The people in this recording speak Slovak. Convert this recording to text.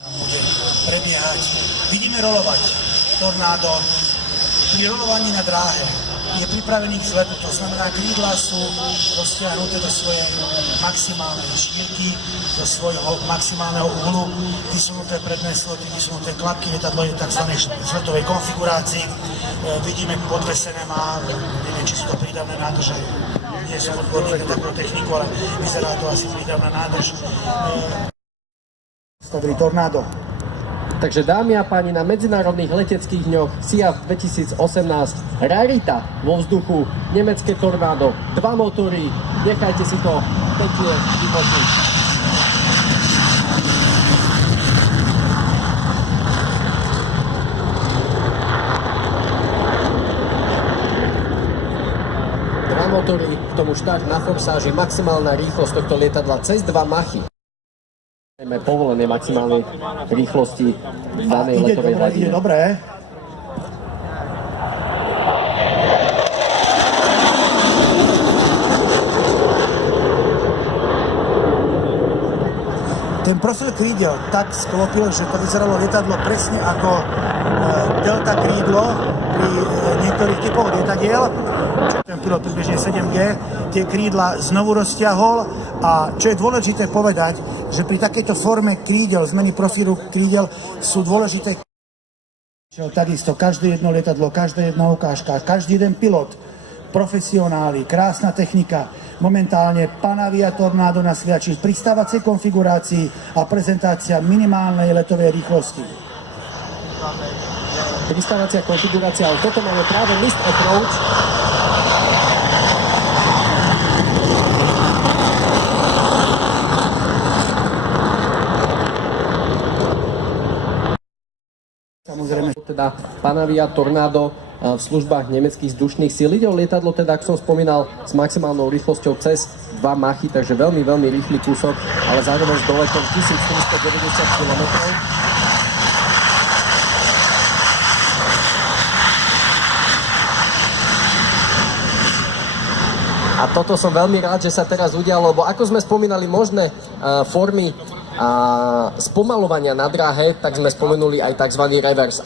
Bude prebiehať. Vidíme rolovať tornádo. Pri rolovaní na dráhe je pripravený k vzletu, to znamená, krídla sú roztiahnuté do svojej maximálnej šírky, do svojho maximálneho uhlu, vysunuté predné sloty, vysunuté klapky, lietadlo je tzv. Vzletovej konfigurácii. Vidíme podvesené má, neviem, či sú to prídavné nádrže, nie som odborník na takú techniku, ale vyzerá to asi prídavná nádrž. Stavili tornádo. Takže dámy a páni, na medzinárodných leteckých dňoch SIAF 2018 rarita vo vzduchu, nemecké tornádo, 2 motory, nechajte si to pekne vypočuť. Dva motory, k tomu štart na forsáži, maximálna rýchlosť tohto lietadla cez 2 machy. Povolené maximálnej rýchlosti v danej letovej hladine. Ide dobre. Ten profil krídel tak sklopil, že to vyzeralo lietadlo presne ako delta krídlo pri niektorých typoch lietadiel. Ten pilot približne 7G tie krídla znovu roztiahol a čo je dôležité povedať, že pri takejto forme krídel, zmeny profilu krídel sú dôležité. Takisto každé jedno lietadlo, každá jedna ukážka, každý jeden pilot, profesionáli, krásna technika. Momentálne Panavia Tornado na sviači pri stávacej konfigurácii a prezentácia minimálnej letovej rýchlosti. Pristávacia konfigurácia, ale toto máme práve missed approach. Samozrejme. Teda Panavia Tornado v službách nemeckých vzdušných síl. Ide o lietadlo, teda, ak som spomínal, s maximálnou rýchlosťou cez 2 machy, takže veľmi, veľmi rýchly kúsok, ale zároveň s doletom 1490 km. A toto som veľmi rád, že sa teraz udialo, lebo ako sme spomínali možné formy spomalovania na dráhe, tak sme spomenuli aj tzv. Reverse.